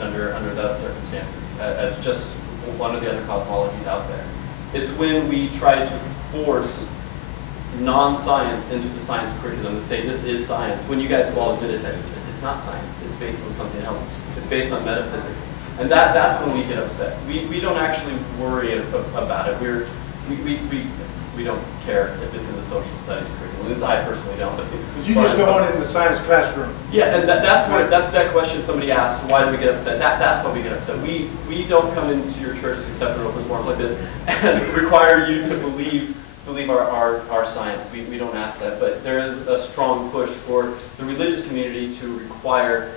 explanation under those circumstances as just one of the other cosmologies out there. It's when we try to force non-science into the science curriculum and say this is science, when you guys have all admitted that it's not science, it's based on something else. It's based on metaphysics. And that's when we get upset. We don't actually worry about it. We don't care if it's in the social studies curriculum. At least I personally don't. But you just don't want it in the science classroom. Yeah, and that's that question somebody asked, why do we get upset? That's why we get upset. We don't come into your church to accept an open forum like this and require you to believe our science. We don't ask that. But there is a strong push for the religious community to require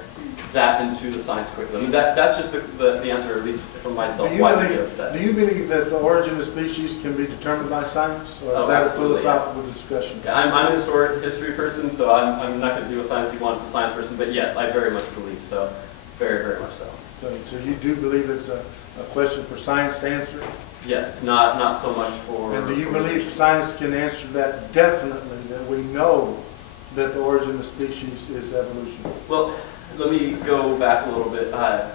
that into the science curriculum. That's just the answer, at least from myself, why we get upset. Do you believe that the origin of species can be determined by science? Or is that a philosophical discussion? Yeah, I'm a historic history person, so I'm not going to do a science science person, but yes, I very much believe so. Very, very much so. So you do believe it's a question for science to answer? Yes, not so much for... And do you believe science can answer that definitely, that we know that the origin of species is evolution? Well, let me go back a little bit. I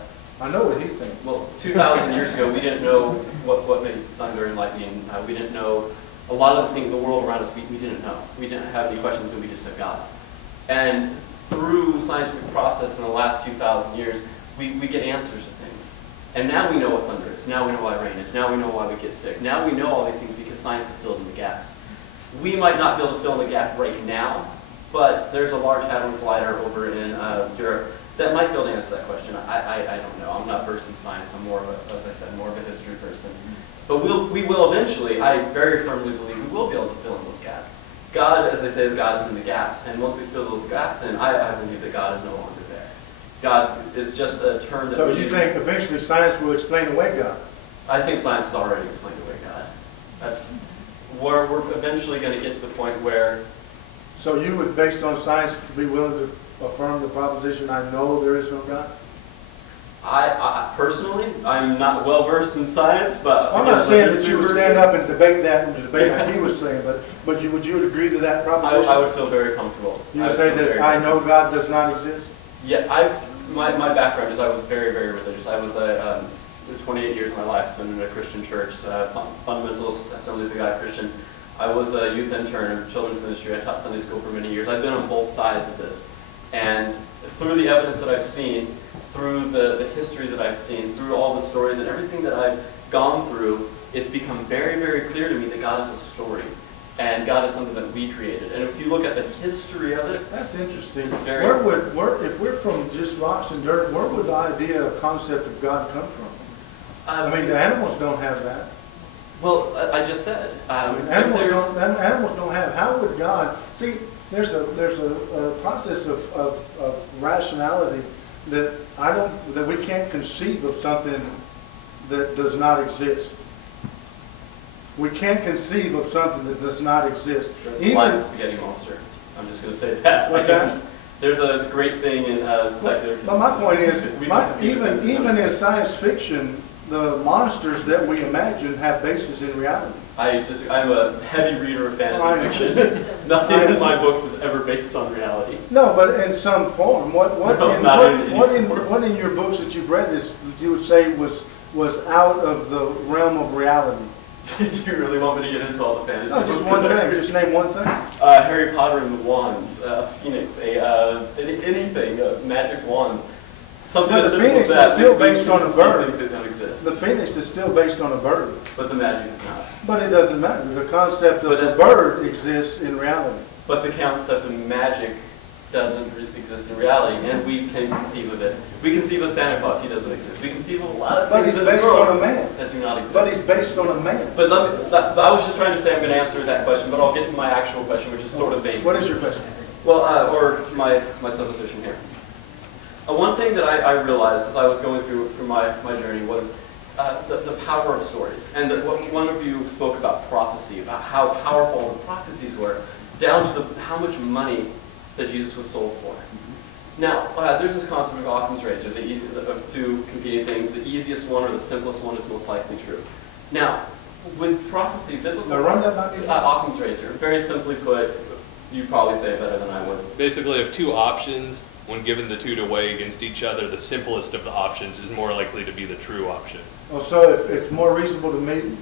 know what he thinks. Well, 2,000 years ago, we didn't know what made thunder and lightning. We didn't know a lot of the things, the world around us, we didn't know. We didn't have any questions, and we just said God. And through scientific process in the last 2,000 years, we get answers to things. And now we know what thunder is. Now we know why rain is. Now we know why we get sick. Now we know all these things because science has filled in the gaps. We might not be able to fill in the gap right now, but there's a large hadron collider over in Europe that might be able to answer that question. I don't know. I'm not versed in science. I'm more of a, as I said, more of a history person. But we will eventually, I very firmly believe, we will be able to fill in those gaps. God, as they say, God is in the gaps. And once we fill those gaps in, I believe that God is no longer there. God is just a term that So you think eventually science will explain away God? I think science has already explained away God. That's where we're eventually going to get to the point where... So you would, based on science, be willing to affirm the proposition, I know there is no God? I personally, I'm not well versed in science, but... I'm not saying that you would stand up and debate that and debate like he was saying, but would you agree to that proposition? I would feel very comfortable. You would say that I know God does not exist? Yeah, my background is I was very, very religious. I was 28 years of my life spent in a Christian church, fundamentalist, Assemblies of God Christian. I was a youth intern in children's ministry. I taught Sunday school for many years. I've been on both sides of this. And through the evidence that I've seen, through the history that I've seen, through all the stories and everything that I've gone through, it's become very, very clear to me that God is a story. And God is something that we created. And if you look at the history of it, that's interesting. It's very if we're from just rocks and dirt, where would the idea or concept of God come from? I mean, the animals don't have that. Well, I just said. Animals don't have. How would God? See, there's a process of rationality that we can't conceive of something that does not exist. We can't conceive of something that does not exist. Even spaghetti monster. I'm just going to say that. What's that? There's a great thing in secular. But my point is, even in science fiction, the monsters that we imagine have basis in reality. I'm a heavy reader of fantasy fiction. Nothing in my books is ever based on reality. No, but in some form. What in your books that you've read is you would say was out of the realm of reality? Do you really want me to get into all the fantasy? No, just one thing. Just name one thing. Harry Potter and the Wands, Phoenix, anything, magic wands. Something the Phoenix is still based on a bird. That don't exist. The Phoenix is still based on a bird. But the magic is not. But it doesn't matter. The concept of the bird exists in reality. But the concept of magic doesn't exist in reality, and we can conceive of it. We conceive of Santa Claus, he doesn't exist. We conceive of a lot of things in the world that do not exist. But he's based on a man. But I was just trying to say I'm going to answer that question, but I'll get to my actual question, which is sort of based. What is your question? Well, or my supposition here. One thing that I realized as I was going through my journey was the power of stories. And one of you spoke about prophecy, about how powerful the prophecies were, down to how much money that Jesus was sold for. Now, there's this concept of Occam's razor, of two competing things. The easiest one or the simplest one is most likely true. Now, with prophecy, biblical Occam's razor, very simply put, you probably say it better than I would. Basically, if two options when given the two to weigh against each other, the simplest of the options is more likely to be the true option. Well, so if it's more reasonable to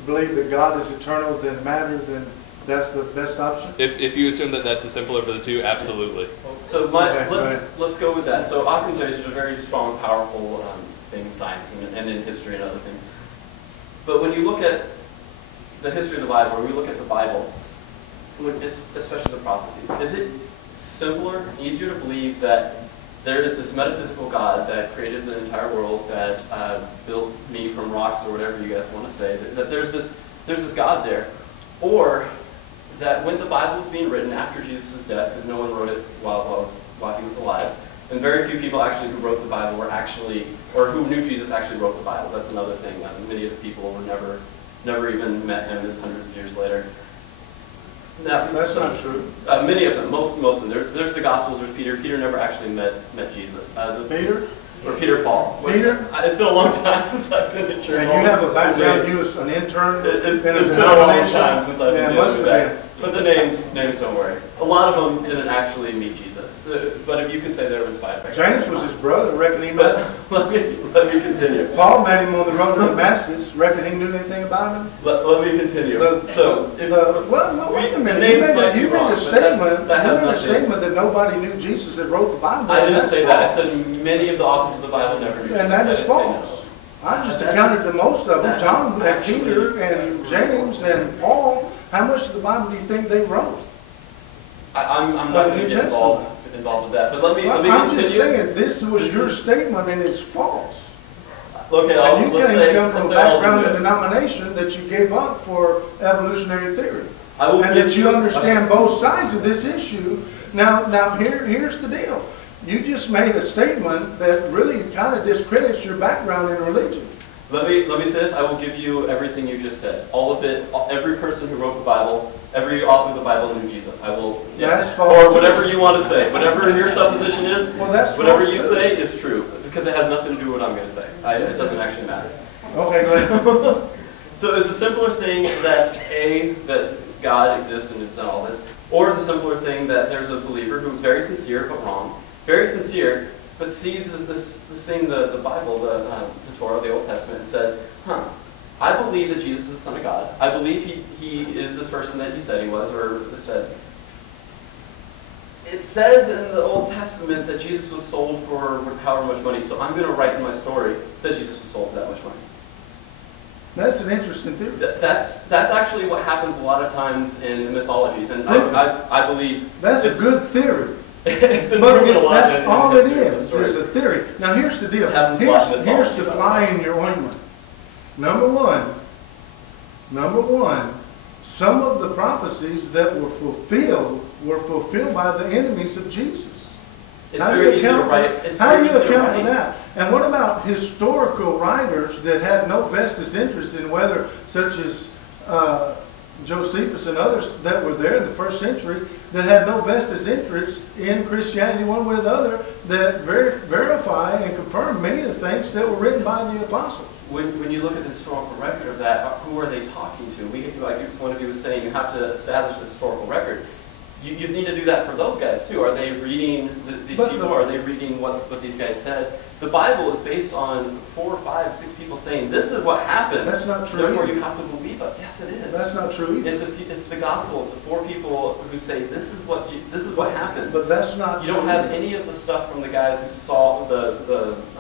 believe that God is eternal than matter, then that's the best option? If you assume that that's the simpler of the two, absolutely. So Okay, let's go with that. So Occam's razor is a very strong, powerful thing in science and in history and other things. But when you look at the history of the Bible, or we look at the Bible, especially the prophecies, is it simpler, easier to believe that there is this metaphysical God that created the entire world, that built me from rocks, or whatever you guys want to say, that there's this God there, or that when the Bible was being written after Jesus' death, because no one wrote it while he was alive, and very few people actually who wrote the Bible were actually, or who knew Jesus actually wrote the Bible. That's another thing. Many of the people were never even met him. It's hundreds of years later. That's not true. Many of them, most of them. There's the Gospels. There's Peter. Peter never actually met Jesus. Peter? Or Peter Paul. Peter? It's been a long time since I've been in church. And you have a background, you was an intern? It's been a long time since I've been must doing have that. But the names, don't worry. A lot of them didn't actually meet Jesus. But if you could say they were inspired by James was his brother, reckon he met him. Let me continue. Paul met him on the road to Damascus, reckon he knew anything about him? Let me continue. Well, wait a minute. You made a statement that nobody knew Jesus that wrote the Bible. I didn't say that. I said many of the authors of the Bible never knew Jesus. And that is false. I just accounted for most of them. John and Peter and James and Paul. How much of the Bible do you think they wrote? I'm not going to get involved with that. But let me continue. I'm just saying, this was your statement and it's false. Okay, and you can't come from a background and denomination that you gave up for evolutionary theory. And that you understand both sides of this issue. Now here's the deal. You just made a statement that really kind of discredits your background in religion. Let me say this. I will give you everything you just said. All of it. Every person who wrote the Bible, every author of the Bible knew Jesus. I will. Yeah. That's false. Or whatever you want to say. Whatever your supposition is. Well, that's whatever false you say is true because it has nothing to do with what I'm going to say. It doesn't actually matter. Okay, go ahead. So is a simpler thing that God exists and has done all this, or is a simpler thing that there's a believer who's very sincere but wrong, very sincere, but sees this thing, the Bible, the Torah, the Old Testament, and says, I believe that Jesus is the Son of God. I believe he is this person that he said he was, or said. It says in the Old Testament that Jesus was sold for however much money, so I'm going to write in my story that Jesus was sold for that much money. That's an interesting theory. That's actually what happens a lot of times in the mythologies, and I believe that's a good theory. It's been but proven a lot. That's all it is. There's a theory. Now here's the deal. Here's the fly in your ointment. Number one. Some of the prophecies that were fulfilled by the enemies of Jesus. How do you account for that? And what about historical writers that had no vested interest in whether, such as Josephus and others that were there in the first century, that had no vested interest in Christianity one way or the other, that verify and confirm many of the things that were written by the apostles? When you look at the historical record of that, who are they talking to? Like one of you was saying, you have to establish the historical record. You need to do that for those guys too. Are they reading these people? Are they reading what these guys said? The Bible is based on 4, 5, 6 people saying this is what happened. That's not true. Therefore, you have to believe us. Yes, it is. That's not true either. It's the Gospels. The 4 people who say this is what happens. But that's not. You don't have any of the stuff from the guys who saw the